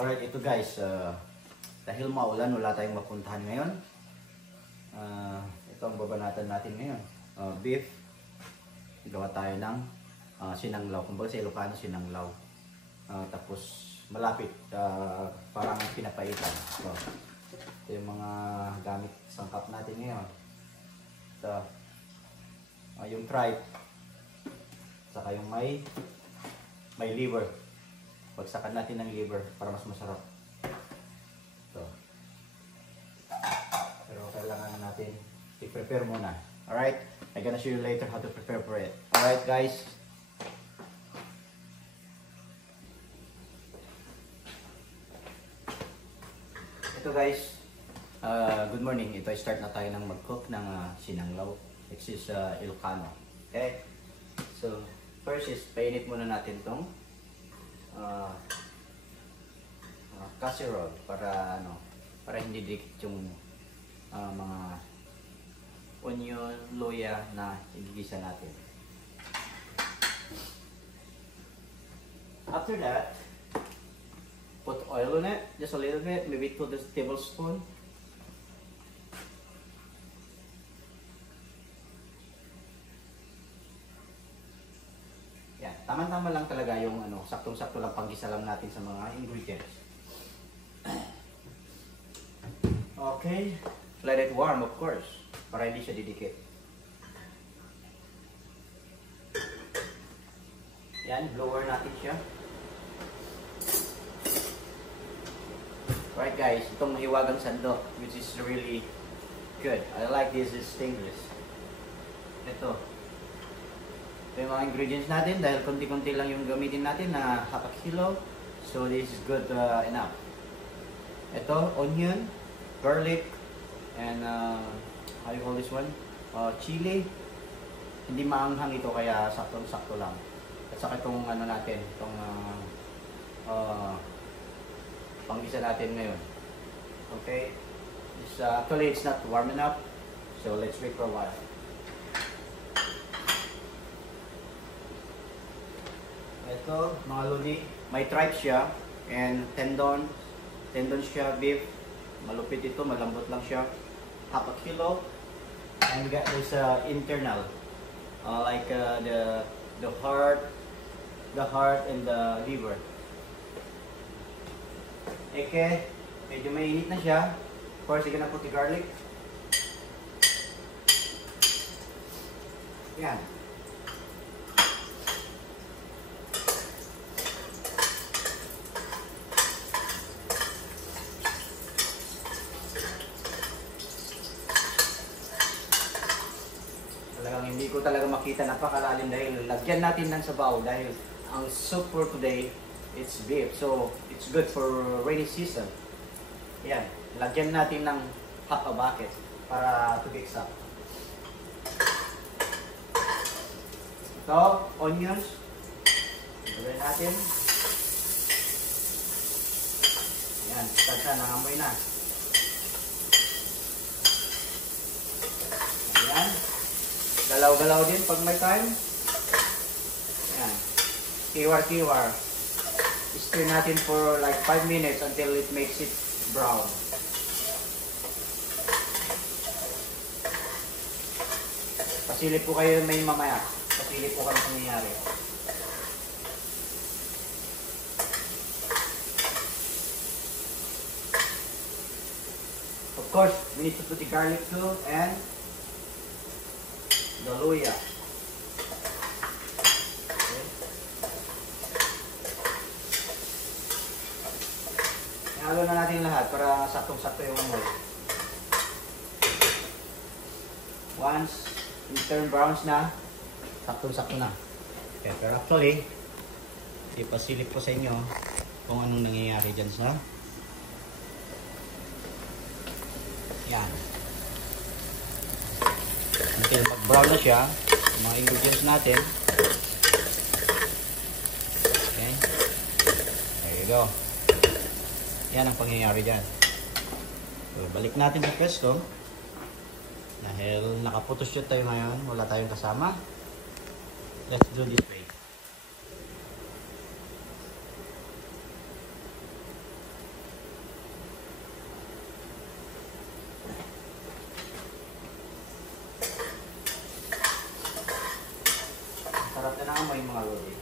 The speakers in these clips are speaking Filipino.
Alright, ito guys, dahil maulan, wala tayong mapuntahan ngayon. Ito ang babanatan natin ngayon. Beef. Gawa tayo ng sinanglaw. Kumbaga sa Ilocano, sinanglaw. Tapos malapit, parang pinapaitan. So, ito yung mga gamit sangkap natin ngayon. Ito, yung tripe. Saka yung may liver. Pagsakan natin ng liver para mas masarap. Ito. Pero kailangan natin i-prepare muna. Alright? I'm gonna show you later how to prepare for it. Alright guys? Ito guys. Good morning. Ito, start na tayo ng mag-cook ng sinanglaw. Which is Ilocano. Okay? So, first is painit muna natin itong casserole para hindi dikit yung mga onion, luya na igigisa natin. After that, put oil on it, just a little bit, maybe 2 tablespoons. Yan, tama-tama lang talaga yung saktong-sakto lang panggisa lang natin sa mga ingredients. Okay, let it warm of course, para hindi siya didikit. Yan, blower natin siya. Right guys, itong mahiwagang sandok, which is really good. I like this, is stainless. Ito yung mga ingredients natin, dahil konti-konti lang yung gamitin natin na half a kilo. So this is good enough. Ito, onion, garlic, and how you call this one? Chili. Hindi maanghang ito kaya sakto-sakto lang. At saka itong natin, itong panggisa natin ngayon. Okay? Actually, it's not warm enough. So let's wait for a while. Ito, mga lodi, may tripe siya and tendon siya, beef. Malupit ito, malambot lang siya. Half a kilo. And we got this internal, like the heart and the liver. Okay, medyo mainit na siya. Of course, you're gonna put the garlic. Yan. Hindi ko talaga makita, napakalalim dahil lagyan natin ng sabaw dahil ang soup for today, it's beef. So, it's good for rainy season. Yan, lagyan natin ng half a bucket para to mix up. Ito, onions. Lagyan natin. Yan, start na, nangamoy na. Ayan. Galaw-galaw din pag may time. Ayan. Kiwar-kiwar. Stir natin for like 5 minutes until it makes it brown. Pasilip po kayo may mamaya. Pasilip po kami nangyayari. Of course, we need to put the garlic too and the luya. Okay. Ihalo na natin lahat para saktong-sakto yung amoy. Once it turn browns na, saktong-sakto na. Okay, pero actually, ipasilip ko sa inyo kung anong nangyayari dyan sa yan. Until mag-brown na siya, mga ingredients natin. Okay. There you go. Yan ang pangyayari dyan. So, balik natin sa pesto. Dahil nakaputos siya tayo ngayon, wala tayong kasama. Let's do this way. naamoy mga lodi.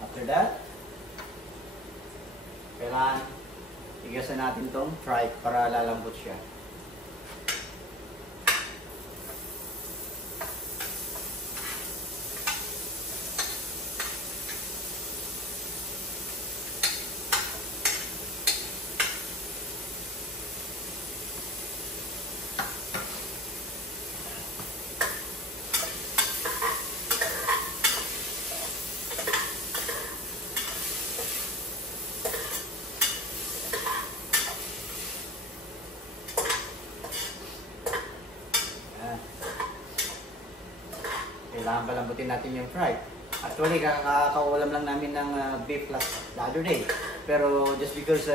After that, kailangan igasan natin tong tripe para lalambot siya. Kailangan palambutin natin yung fry. Actually, kakaulam lang namin ng beef last the other day. Pero just because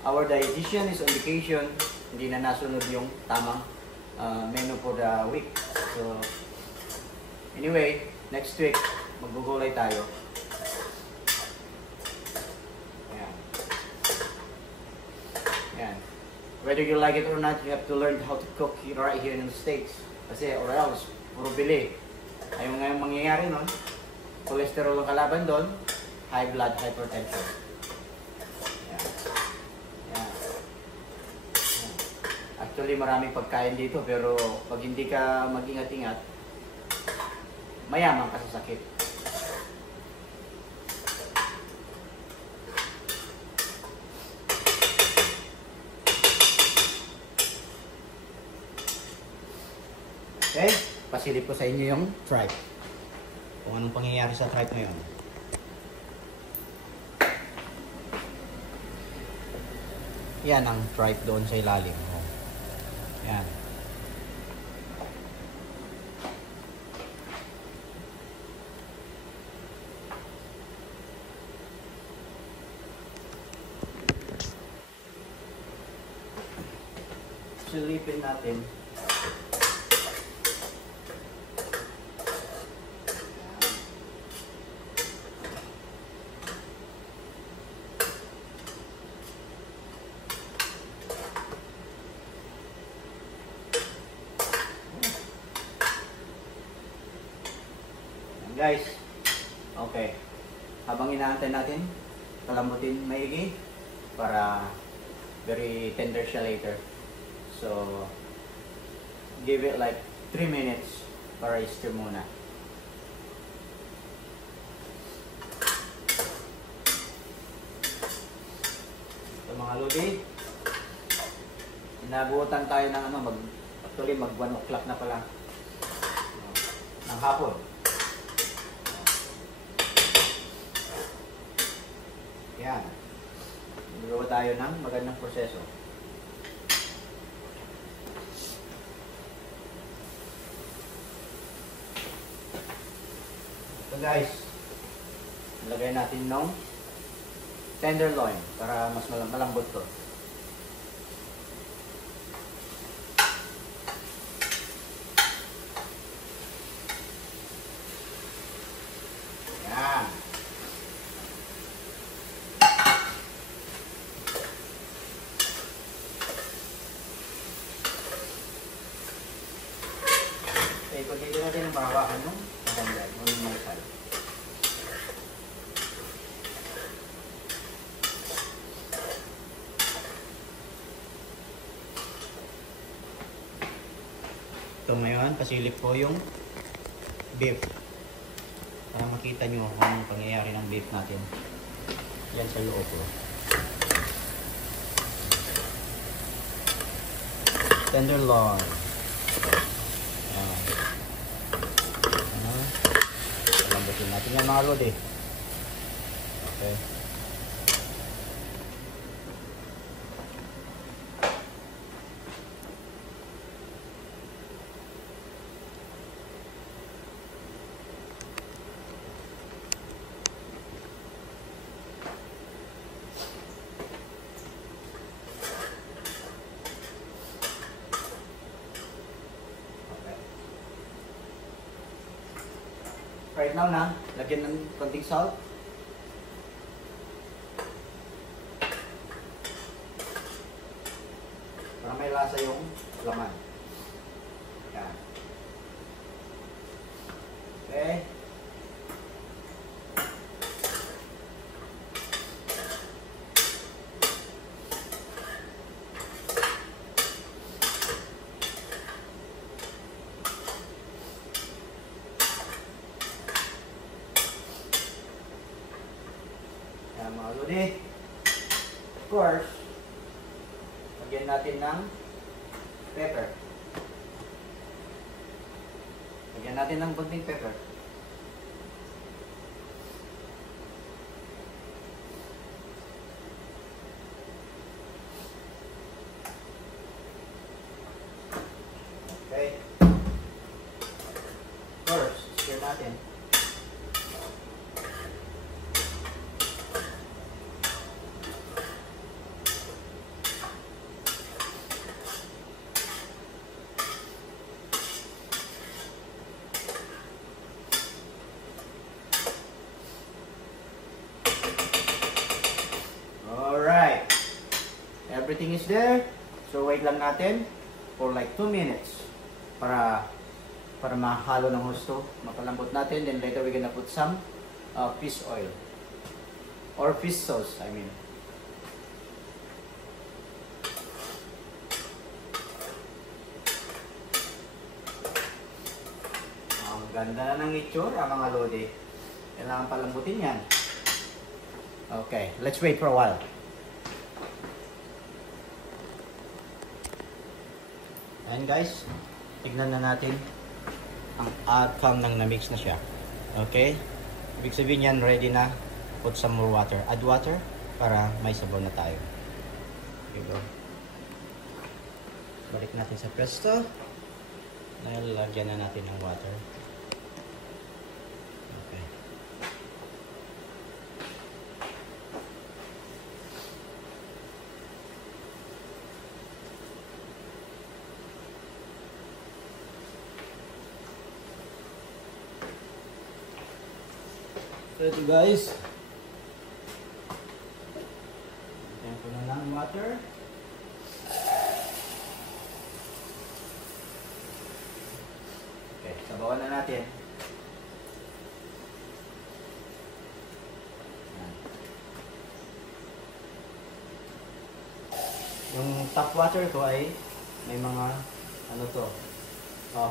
our dietitian is on vacation, hindi na nasunod yung tamang menu for the week. So, anyway, next week, maggugulay tayo. Ayan. Ayan. Whether you like it or not, you have to learn how to cook right here in the States. Kasi or else, puro bili. Ayun nga yung mangyayari nun, cholesterol ang kalaban doon, high blood hypertension. Yan. Yan. Yan. Actually maraming pagkain dito pero pag hindi ka mag-ingat-ingat, mayaman ka sa sakit. Okay? Pasilip ko sa inyo yung tripe. Kung anong pangyayari sa tripe ngayon. Yan ang tripe doon sa ilalim. Yan. Silipin natin. Guys, okay. Habang inaantay natin, palambutin maigi para very tender siya later. So, give it like 3 minutes para i-stir muna. So mga lodi, inabutan tayo ng actually mag 1 o'clock na pala ng hapon. Yan. Magawa tayo ng magandang proseso. So guys, ilagay natin ng tenderloin para mas malambot to. Yan. Okay, kung dito natin ang mahawakan mo, maganda, mag-masal. Ito ngayon, pasilip ko yung beef. Para makita nyo kung anong pangyayari ng beef natin. Yan sa loob ko. Tenderloin. Lambutin natin yung mga lodi. Okay. Right now na, lagyan ng konting salt. malasa yung laman. Yan. Okay. Yan mga lodi. Of course, lagyan natin ng pepper. Lagyan natin ng konting pepper. Okay. First, stir natin. Alright. Everything is there. So wait lang natin for like 2 minutes para mahalo ng husto, mapalambot natin. Then later we're gonna put some fish oil or fish sauce, I mean. Ang ganda na ng itsura mga lodi. Kailangan palambutin yan. Okay, let's wait for a while. And guys, tignan na natin ang outcome ng na-mix na siya. Okay? Ibig sabihin yan, ready na. Put some more water. Add water para may sabaw na tayo. Okay, go. Balik natin sa presto. Nalagyan na natin ng water. Okay. So ito guys, lagyan ko na ng water. Okay, sabawan na natin. Yan. Yung tap water ko ay may mga ano to,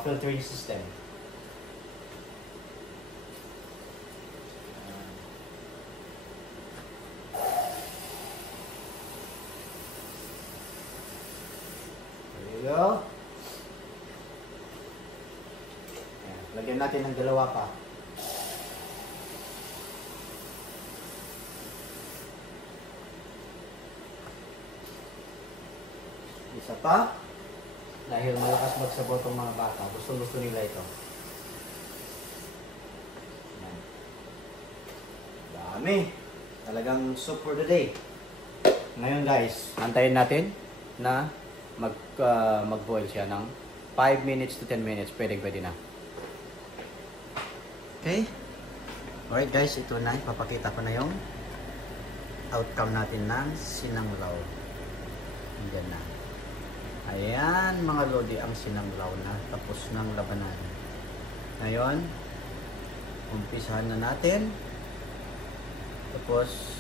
filtering system. Go. Ayan, lagyan natin ng dalawa pa. Isa pa. Dahil malakas magsabaw itong mga bata. Gusto nila ito. Ayan. Dami. Talagang soup for the day. Ngayon guys, antayin natin na mag-boil siya ng 5 minutes to 10 minutes. Pwede na. Okay. Alright guys, ito na. Papakita ko na yung outcome natin ng sinanglaw. Ayan na. Ayan mga lodi, ang sinanglaw na. Tapos ng labanan. Ngayon, umpisahan na natin. Tapos,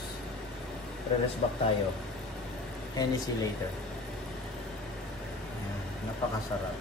release back tayo. And see later. Napakasarap.